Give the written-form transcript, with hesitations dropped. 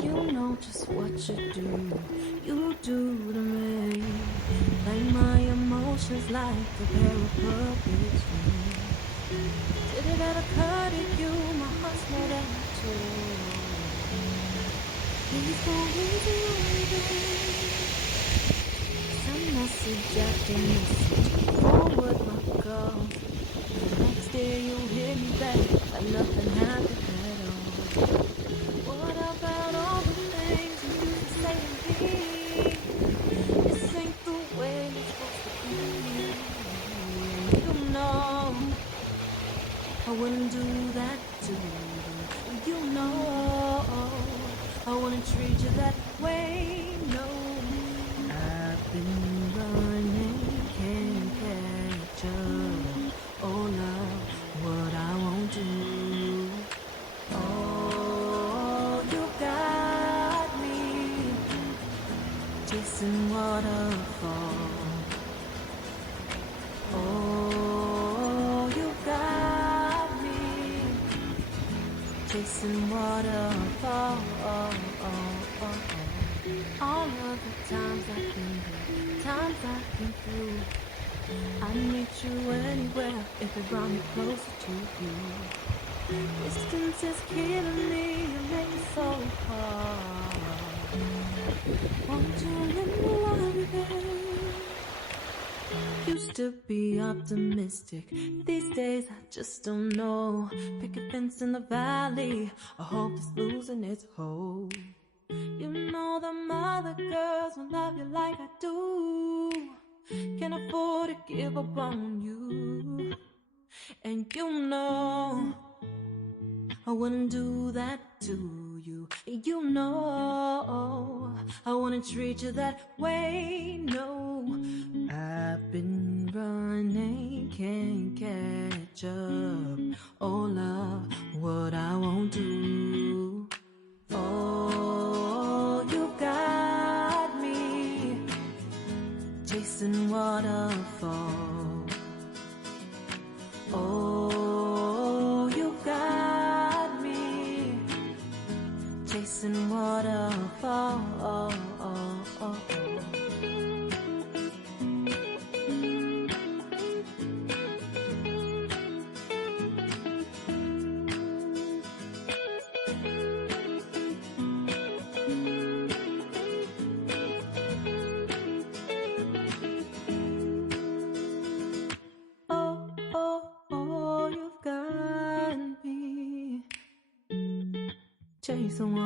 You know just what you do to me. Play my emotions like a pair of puppets. Did it ever occur to you my heart's made out of toy? Please go easy on me. Some message after message, forward my calls. The next day you hit me back like nothing happened at all. What about all the things you used to say to me? This ain't the way it's supposed to be. You know I wouldn't do that to you. You know I wouldn't treat you that way. No, I've been running, can't catch up. Oh love, what I won't do. Oh, you got me chasing waterfalls. Oh, you got me chasing waterfalls. All of the times I've been here, times I've been through, I'd meet you anywhere if it brought me closer to you. Distance is killing me, you make it so hard. Won't you let me love you, babe? Used to be optimistic, these days I just don't know. Pick a fence in the valley, I hope it's losing its hold. You know them other girls won't love you like I do. Can't afford to give up on you. And you know I wouldn't do that to you. You know I wouldn't treat you that way. No, I've been running, can't catch up. Oh love, what I won't do. Oh, you got me chasing waterfalls. Oh, you got me chasing waterfalls. Oh, you've got me chasing water.